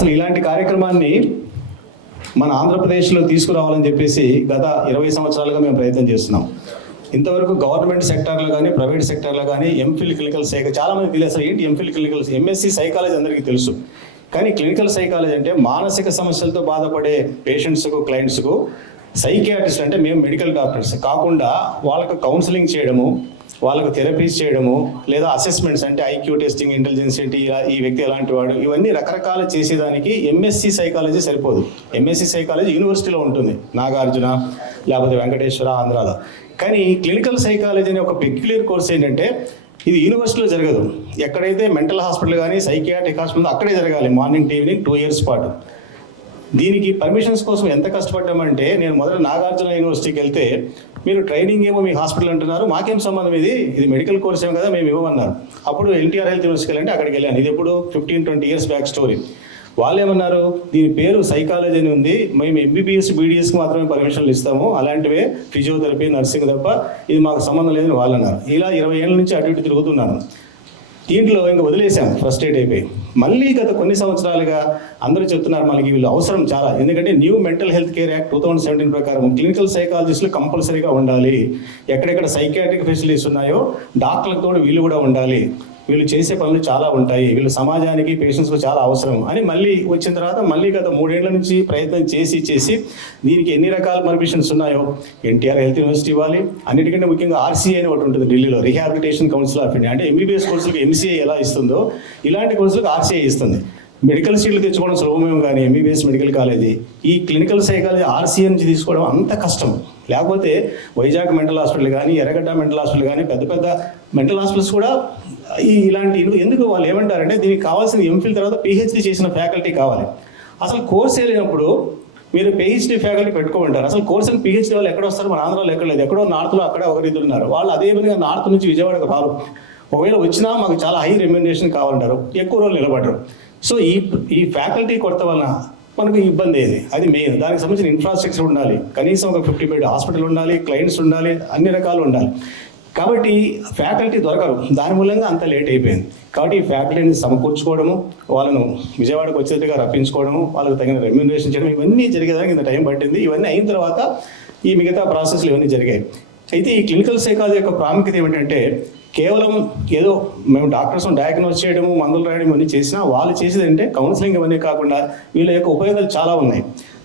అసలు ఇలాంటి కార్యక్రమాన్ని మన ఆంధ్రప్రదేశ్లో తీసుకురావాలని చెప్పేసి గత ఇరవై సంవత్సరాలుగా మేము ప్రయత్నం చేస్తున్నాం. ఇంతవరకు గవర్నమెంట్ సెక్టార్లో కానీ ప్రైవేట్ సెక్టార్లో కానీ ఎంఫిల్ క్లినికల్ సైక చాలా మంది తెలియదు. అసలు ఏంటి ఎంఫిల్ క్లినికల్ ఎంఎస్సి సైకాలజీ అందరికీ తెలుసు. కానీ క్లినికల్ సైకాలజీ అంటే మానసిక సమస్యలతో బాధపడే పేషెంట్స్కు క్లయింట్స్కు సైకియాట్రిస్ట్ అంటే మేము మెడికల్ డాక్టర్స్. కాకుండా వాళ్ళకు కౌన్సిలింగ్ చేయడము వాళ్ళకు థెరపీస్ చేయడము లేదా అసెస్మెంట్స్ అంటే ఐక్యూ టెస్టింగ్ ఇంటెలిజెన్స్ ఏంటి ఇలా ఈ వ్యక్తి ఎలాంటి వాడు ఇవన్నీ రకరకాల చేసేదానికి ఎంఎస్సి సైకాలజీ సరిపోదు. ఎంఎస్సి సైకాలజీ యూనివర్సిటీలో ఉంటుంది. నాగార్జున లేకపోతే వెంకటేశ్వర ఆంధ్రాలో. కానీ క్లినికల్ సైకాలజీ అనే ఒక పెక్యులర్ కోర్స్ ఏంటంటే ఇది యూనివర్సిటీలో జరగదు. ఎక్కడైతే మెంటల్ హాస్పిటల్ కానీ సైకియాట్రిక్ హాస్పిటల్ అక్కడే జరగాలి morning to evening two years పాటు. దీనికి పర్మిషన్స్ కోసం ఎంత కష్టపడ్డామంటే నేను మొదట నాగార్జున యూనివర్సిటీకి వెళ్తే మీరు ట్రైనింగ్ ఏమో మీ హాస్పిటల్ అంటున్నారు మాకేం సంబంధం ఇది? ఇది మెడికల్ కోర్స్ ఏమో కదా మేము ఇవ్వమన్నారు. అప్పుడు ఎన్టీఆర్ హెల్త్ యూనివర్సిటీ అంటే అక్కడికి వెళ్ళాను. ఇది ఎప్పుడు? Fifteen twenty years back story వాళ్ళు ఏమన్నారు దీని పేరు సైకాలజీ అని ఉంది. మేము ఎంబీబీఎస్ బీడీఎస్కి మాత్రమే పర్మిషన్లు ఇస్తాము. అలాంటివే ఫిజియోథెరపీ నర్సింగ్ తప్ప ఇది మాకు సంబంధం లేదని వాళ్ళు అన్నారు ఇలా ఇరవై ఏళ్ళ నుంచి అటు ఇటు తిరుగుతున్నాను. దీంట్లో ఇంకా వదిలేసాం ఫ్రస్ట్రేట్ అయిపోయి. మళ్ళీ గత కొన్ని సంవత్సరాలుగా అందరూ చెప్తున్నారు మనకి వీళ్ళు అవసరం చాలా. ఎందుకంటే new mental health care act two thousand seventeen ప్రకారం క్లినికల్ సైకాలజిస్టులు కంపల్సరీగా ఉండాలి. ఎక్కడెక్కడ సైకాట్రిక్ ఫెసిలిటీస్ ఉన్నాయో డాక్టర్లతో కూడా వీళ్ళు కూడా ఉండాలి. వీళ్ళు చేసే పనులు చాలా ఉంటాయి. వీళ్ళు సమాజానికి పేషెంట్స్కు చాలా అవసరం అని మళ్ళీ వచ్చిన తర్వాత మళ్ళీ గత మూడేళ్ళ నుంచి ప్రయత్నం చేసి చేసి దీనికి ఎన్ని రకాల పర్మిషన్స్ ఉన్నాయో ఎన్టీఆర్ హెల్త్ యూనివర్సిటీ ఇవ్వాలి. అన్నిటికంటే ముఖ్యంగా ఆర్సీఐ అని ఒకటి ఉంటుంది ఢిల్లీలో రిహాబిలిటేషన్ కౌన్సిల్ ఆఫ్ ఇండియా. అంటే ఎంబీబీఎస్ కోర్సులకు ఎంసీఐ ఎలా ఇస్తుందో ఇలాంటి కోర్సులకు ఆర్సీఐ ఇస్తుంది. మెడికల్ సీట్లు తెచ్చుకోవడం సులభమేమో కానీ ఎంబీబీఎస్ మెడికల్ కాలేజీ ఈ క్లినికల్ సైకాలజీ ఆర్సీఐ నుంచి తీసుకోవడం అంత కష్టం. లేకపోతే వైజాగ్ మెంటల్ హాస్పిటల్ కానీ ఎర్రగడ్డ మెంటల్ హాస్పిటల్ కానీ పెద్ద పెద్ద మెంటల్ హాస్పిటల్స్ కూడా ఈ ఇలాంటి ఎందుకు వాళ్ళు ఏమంటారంటే దీనికి కావాల్సిన ఎంఫిల్ తర్వాత పిహెచ్డి చేసిన ఫ్యాకల్టీ కావాలి. అసలు కోర్స్ వెళ్ళినప్పుడు మీరు పిహెచ్డి ఫ్యాకల్టీ పెట్టుకోమంటారు. అసలు కోర్స్ అని పిహెచ్డి వాళ్ళు ఎక్కడ వస్తారు? మన ఆంధ్రాలో ఎక్కడ లేదు. ఎక్కడో నార్త్లో అక్కడ ఒకరిద్దరు ఉన్నారు. వాళ్ళు అదే విధంగా నార్త్ నుంచి విజయవాడకు రారు. ఒకవేళ వచ్చినా మాకు చాలా హై రెమ్యునరేషన్ కావాలంటారు. ఎక్కువ రోజులు నిలబడరు. సో ఈ ఈ ఫ్యాకల్టీ కొరత వలన మనకు ఇబ్బంది ఏది? అది మెయిన్ దానికి సంబంధించిన ఇన్ఫ్రాస్ట్రక్చర్ ఉండాలి. కనీసం ఒక ఫిఫ్టీ బెడ్ హాస్పిటల్ ఉండాలి క్లయింట్స్ ఉండాలి అన్ని రకాలు ఉండాలి. కాబట్టి ఫ్యాకల్టీ దొరకరు. దాని మూలంగా అంత లేట్ అయిపోయింది. కాబట్టి ఈ ఫ్యాకల్టీని సమకూర్చుకోవడము వాళ్ళను విజయవాడకు వచ్చేట్టుగా రప్పించుకోవడము వాళ్ళకు తగిన రెమ్యూనరేషన్ చేయడం ఇవన్నీ జరిగేదానికి ఇంత టైం పట్టింది. ఇవన్నీ అయిన తర్వాత ఈ మిగతా ప్రాసెస్లు ఇవన్నీ జరిగాయి. అయితే ఈ క్లినికల్ సైకాలజీ యొక్క ప్రాముఖ్యత ఏమిటంటే కేవలం ఏదో మేము డాక్టర్స్ డయాగ్నోస్ చేయడము మందులు రాయడం ఇవన్నీ చేసినా వాళ్ళు చేసేది అంటే కౌన్సిలింగ్ ఇవన్నీ కాకుండా వీళ్ళ యొక్క ఉపయోగాలు చాలా ఉన్నాయి.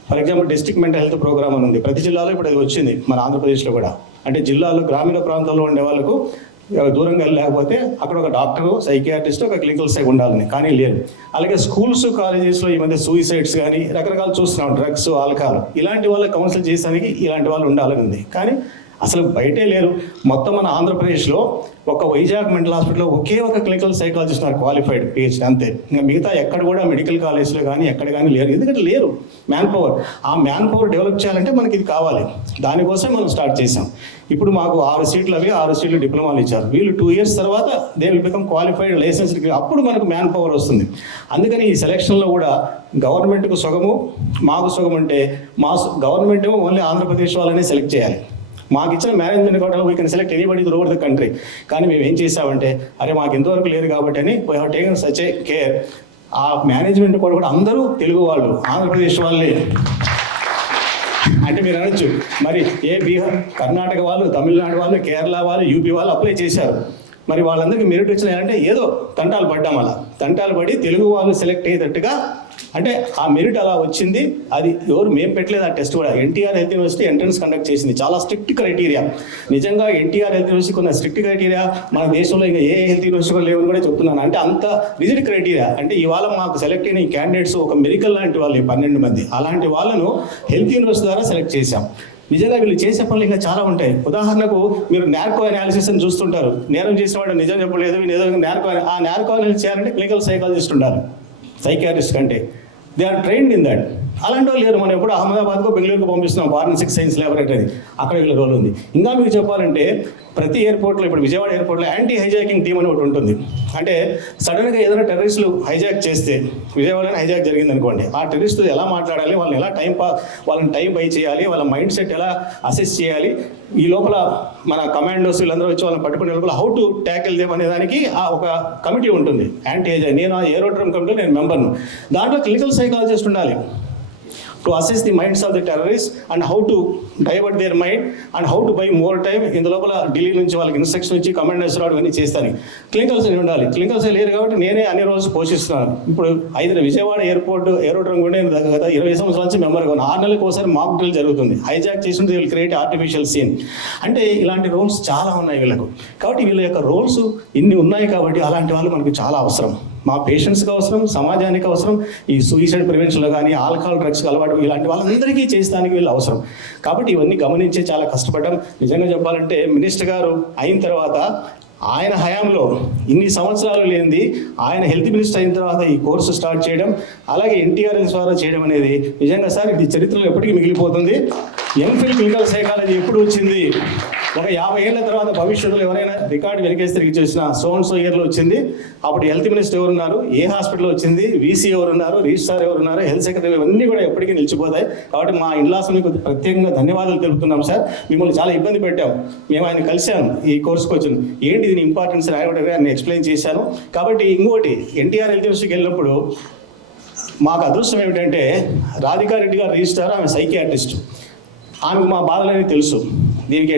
For example district mental health programme అని ఉంది. ప్రతి జిల్లాలో ఇప్పుడు అది వచ్చింది మన ఆంధ్రప్రదేశ్లో కూడా. అంటే జిల్లాలో గ్రామీణ ప్రాంతాల్లో ఉండే వాళ్ళకు దూరంగా లేకపోతే అక్కడ ఒక డాక్టర్ సైకియాట్రిస్ట్ ఒక క్లినికల్ సైక్ ఉండాలని కానీ లేదు అలాగే స్కూల్స్ కాలేజెస్లో ఈ మధ్య సూయిసైడ్స్ కానీ రకరకాలు చూస్తున్నాం డ్రగ్స్ ఆల్కహాల్ ఇలాంటి వాళ్ళ కౌన్సిల్ చేసానికి ఇలాంటి వాళ్ళు ఉండాలని ఉంది. కానీ అసలు బయటే లేరు. మొత్తం మన ఆంధ్రప్రదేశ్లో ఒక వైజాగ్ మెంటల్ హాస్పిటల్లో ఒకే ఒక క్లినికల్ సైకాలజిస్ట్ ఉన్నారు క్వాలిఫైడ్ పిహెచ్డి అంతే. ఇంకా మిగతా ఎక్కడ కూడా మెడికల్ కాలేజ్లో కానీ ఎక్కడ కానీ లేరు. ఎందుకంటే లేరు. Manpower. ఆ మ్యాన్ పవర్ డెవలప్ చేయాలంటే మనకి ఇది కావాలి. దానికోసం మనం స్టార్ట్ చేసాం ఇప్పుడు మాకు ఆరు సీట్లు అవి ఆరు సీట్లు డిప్లొమాలు ఇచ్చారు. వీళ్ళు టూ ఇయర్స్ తర్వాత they will become qualified licence అప్పుడు మనకు మ్యాన్ పవర్ వస్తుంది. అందుకని ఈ సెలక్షన్లో కూడా గవర్నమెంట్కు సుగము మాకు సుగం అంటే మా గవర్నమెంట్ ఏమో ఓన్లీ ఆంధ్రప్రదేశ్ వాళ్ళనే సెలెక్ట్ చేయాలి. మాకు ఇచ్చిన మేనేజ్మెంట్ కూడా we can select anybody over the country కానీ మేము ఏం చేసామంటే అరే మాకు ఇంతవరకు లేరు కాబట్టి అని we have taken such a care ఆ మేనేజ్మెంట్ కూడా కూడా అందరూ తెలుగు వాళ్ళు ఆంధ్రప్రదేశ్ వాళ్ళే. అంటే మీరు అనొచ్చు మరి ఏ బీహార్ కర్ణాటక వాళ్ళు తమిళనాడు వాళ్ళు కేరళ వాళ్ళు యూపీ వాళ్ళు అప్లై చేశారు. మరి వాళ్ళందరికీ మెరిట్ వచ్చినాయంటే ఏదో తంటాలు పడ్డాం అలా. తంటాలు పడి తెలుగు వాళ్ళు సెలెక్ట్ అయ్యేటట్టుగా అంటే ఆ మెరిట్ అలా వచ్చింది. అది ఎవరు మేము పెట్టలేదు ఆ టెస్ట్ కూడా. NTR health university entrance conduct చేసింది. చాలా స్ట్రిక్ట్ క్రైటీరియా నిజంగా ఎన్టీఆర్ హెల్త్ యూనివర్సిటీ కొన్ని స్ట్రిక్ట్ క్రైటీరియా మన దేశంలో ఇంకా ఏ హెల్త్ యూనివర్సిటీ కూడా లేవని కూడా చెప్తున్నాను. అంటే అంత రిజిడ్ క్రైటీరియా అంటే ఇవాళ మాకు సెలెక్ట్ అయిన క్యాండిడేట్స్ ఒక మెరికల్ లాంటి వాళ్ళు ఈ పన్నెండు మంది. అలాంటి వాళ్ళను హెల్త్ యూనివర్సిటీ ద్వారా సెలెక్ట్ చేశాం. నిజంగా వీళ్ళు చేసే పనులు ఇంకా చాలా ఉంటాయి. ఉదాహరణకు మీరు నార్కో అనాలిసిస్ అని చూస్తుంటారు. నేరం చేసిన వాడు నిజం చెప్పలేదు. నేర్కో ఆ నార్కో అనాలిసిస్ చేయాలంటే క్లినికల్ సైకాలజిస్ట్ ఉండాలి. సైకాట్రిస్ట్ కంటే. They are trained in that అలాంటి వాళ్ళు లేరు. మనం ఎప్పుడు అహ్మదాబాద్కు బెంగళూరుకు పంపిస్తున్నాం. ఫారెన్సిక్ సైన్స్ ల్యాబొరేటరీ అక్కడ వీళ్ళ రోల్ ఉంది. ఇంకా మీకు చెప్పాలంటే ప్రతి ఎయిర్పోర్ట్లో ఇప్పుడు విజయవాడ ఎయిర్పోర్ట్లో యాంటీ హైజాకింగ్ టీం అని ఒకటి ఉంటుంది. అంటే సడన్గా ఏదైనా టెర్రరిస్టులు హైజాక్ చేస్తే విజయవాడలో హైజాక్ జరిగింది అనుకోండి ఆ టెర్రరిస్ట్ ఎలా మాట్లాడాలి? వాళ్ళని ఎలా టైం పా వాళ్ళని టైం బై చేయాలి? వాళ్ళ మైండ్ సెట్ ఎలా అసెస్ చేయాలి? ఈ లోపల మన కమాండోస్ వీళ్ళందరూ వచ్చి వాళ్ళని పట్టుకునే లోపల హౌ టు ట్యాకిల్ దేమ్ అనే దానికి ఆ ఒక కమిటీ ఉంటుంది. యాంటీ హైజాక్ నేను ఆ ఏరోడ్రమ్ కమిటీలో నేను మెంబర్ను దాంట్లో క్లినికల్ సైకాలజిస్ట్ ఉండాలి. To assess the minds of the terrorist and how to divert their mind and how to buy more time ఇందు లోపల ఢిల్లీ నుంచి వాళ్ళకి ఇన్స్ట్రక్షన్ వచ్చి కమాండర్స్ రావడం అన్ని చేస్తాను. క్లినికల్ సైడ్ ఉండాలి? క్లినికల్ లేరు కాబట్టి నేనే అన్ని రోజు పోషిస్తున్నాను. ఇప్పుడు ఐదు విజయవాడ ఎయిర్పోర్ట్ ఏరోడ్రమ్ కూడా నేను గత ఇరవై సంవత్సరాల నుంచి మెంబర్గా ఉన్నాను. ఆరు నెలలకు ఒకసారి మాక్ డ్రిల్ జరుగుతుంది. హైజాక్ చేసి విల్ క్రియేట్ ఆర్టిఫిషియల్ సీన్ అంటే ఇలాంటి రోల్స్ చాలా ఉన్నాయి వీళ్ళకు. కాబట్టి వీళ్ళ యొక్క రోల్స్ ఇన్ని ఉన్నాయి కాబట్టి అలాంటి వాళ్ళు మనకు చాలా అవసరం. మా పేషెంట్స్కి అవసరం సమాజానికి అవసరం ఈ సూయిసైడ్ ప్రివెన్షన్లో కానీ ఆల్కహాల్ డ్రగ్స్ అలవాటు ఇలాంటి వాళ్ళందరికీ చేస్తానికి వీళ్ళు అవసరం. కాబట్టి ఇవన్నీ గమనించే చాలా కష్టపడ్డాం. నిజంగా చెప్పాలంటే మినిస్టర్ గారు అయిన తర్వాత ఆయన హయాంలో ఇన్ని సంవత్సరాలు లేనిది ఆయన హెల్త్ మినిస్టర్ అయిన తర్వాత ఈ కోర్సు స్టార్ట్ చేయడం అలాగే ఎన్టీఆర్ ద్వారా చేయడం అనేది నిజంగా సార్ ఇది చరిత్రలో ఎప్పటికీ మిగిలిపోతుంది. ఎంఫిల్ క్లినికల్ సైకాలజీ ఎప్పుడు వచ్చింది? ఒక యాభై ఏళ్ళ తర్వాత భవిష్యత్తులో ఎవరైనా రికార్డు వెనకేసి తిరిగి చూసిన సోన్ సో ఇయర్లో వచ్చింది. అప్పుడు హెల్త్ మినిస్టర్ ఎవరున్నారు? ఏ హాస్పిటల్ వచ్చింది? వీసీ ఎవరున్నారు? రిజిస్టార్ ఎవరున్నారు? హెల్త్ సెక్రటరీ ఇవన్నీ కూడా ఎప్పటికీ నిలిచిపోతాయి. కాబట్టి మా ఇన్లాస్ మీకు ప్రత్యేకంగా ధన్యవాదాలు తెలుపుతున్నాం సార్ మిమ్మల్ని చాలా ఇబ్బంది పెట్టాం. మేము ఆయన కలిశాను ఈ కోర్సుకు వచ్చాను. ఏంటి దీని ఇంపార్టెన్స్ ఆయన కూడా ఆయన ఎక్స్ప్లెయిన్ చేశాను. కాబట్టి ఇంకోటి ఎన్టీఆర్ హెల్త్ మినిస్టర్కి వెళ్ళినప్పుడు మాకు అదృష్టం ఏమిటంటే రాధికారెడ్డి గారు రిజిస్టార్ ఆమె సైకియాట్రిస్ట్ ఆమెకు మా బాధలనేవి తెలుసు. దీనికి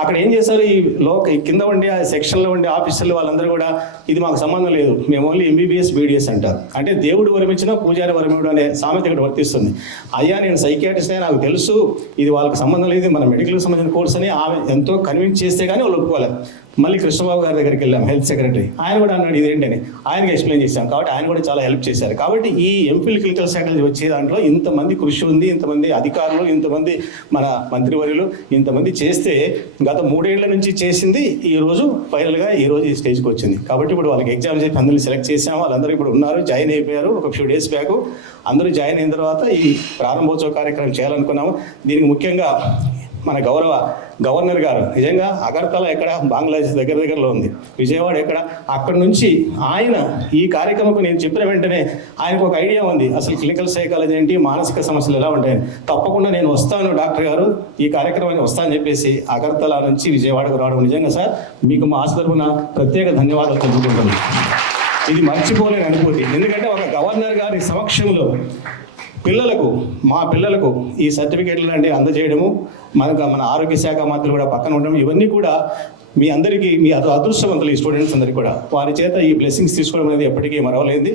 అక్కడ ఏం చేశారు? ఈ లోక కింద ఉండే ఆ సెక్షన్లో ఉండే ఆఫీసర్లు వాళ్ళందరూ కూడా ఇది మాకు సంబంధం లేదు. మేము ఓన్లీ ఎంబీబీఎస్ బీడిఎస్ అంటారు. అంటే దేవుడు వరమించిన పూజారి వరమిడు అనే సామెత ఇక్కడ వర్తిస్తుంది. అయ్యా నేను సైకియాట్రిస్ట్ నాకు తెలుసు ఇది వాళ్ళకి సంబంధం లేదు. మన మెడికల్కి సంబంధించిన కోర్స్ అని ఆమె ఎంతో కన్విన్స్ చేస్తే కానీ వాళ్ళు ఒప్పుకోలేదు మళ్ళీ కృష్ణబాబు గారి దగ్గరికి వెళ్ళాం హెల్త్ సెక్రటరీ. ఆయన కూడా అన్నాడు ఇదేంటని? ఆయనకి ఎక్స్ప్లెయిన్ చేశాం. కాబట్టి ఆయన కూడా చాలా హెల్ప్ చేశారు. కాబట్టి ఈ ఎంపీల్ క్లినికల్ సైకాలజీ వచ్చే దాంట్లో ఇంతమంది కృషి ఉంది ఇంతమంది అధికారులు ఇంతమంది మన మంత్రివర్యులు ఇంతమంది చేస్తే గత మూడేళ్ళ నుంచి చేసింది ఈ రోజు ఫైనల్గా ఈ రోజు ఈ స్టేజ్కి వచ్చింది. కాబట్టి ఇప్పుడు వాళ్ళకి ఎగ్జామ్ చేసి అందరిని సెలెక్ట్ చేసాము వాళ్ళందరూ ఇప్పుడు ఉన్నారు జాయిన్ అయిపోయారు ఒక ఫ్యూ డేస్ బ్యాక్. అందరూ జాయిన్ అయిన తర్వాత ఈ ప్రారంభోత్సవ కార్యక్రమం చేయాలనుకున్నాము. దీనికి ముఖ్యంగా మన గౌరవ గవర్నర్ గారు. నిజంగా అగర్తల ఎక్కడ? బంగ్లాదేశ్ దగ్గర దగ్గరలో ఉంది. విజయవాడ ఎక్కడ? అక్కడి నుంచి ఆయన ఈ కార్యక్రమంకు నేను చెప్పిన వెంటనే ఆయనకు ఒక ఐడియా ఉంది. అసలు క్లినికల్ సైకాలజీ ఏంటి? మానసిక సమస్యలు ఎలా ఉంటాయని తప్పకుండా నేను వస్తాను డాక్టర్ గారు. ఈ కార్యక్రమానికి వస్తానని చెప్పేసి అగర్తల నుంచి విజయవాడకు రావడం నిజంగా సార్ మీకు మా ఆశ ప్రత్యేక ధన్యవాదాలు తెలుపుకుంటున్నాను. ఇది మర్చిపోలేని అనుభూతి. ఎందుకంటే ఒక గవర్నర్ గారి సమక్షంలో పిల్లలకు మా పిల్లలకు ఈ సర్టిఫికేట్లు అంటే అందజేయడము. మనకు మన ఆరోగ్య శాఖ మంత్రులు కూడా పక్కన ఉండడం. ఇవన్నీ కూడా మీ అందరికీ మీ అదృష్టవంతులు ఈ స్టూడెంట్స్ అందరికీ కూడా. వారి చేత ఈ బ్లెస్సింగ్స్ తీసుకోవడం అనేది ఎప్పటికీ మరవలేంది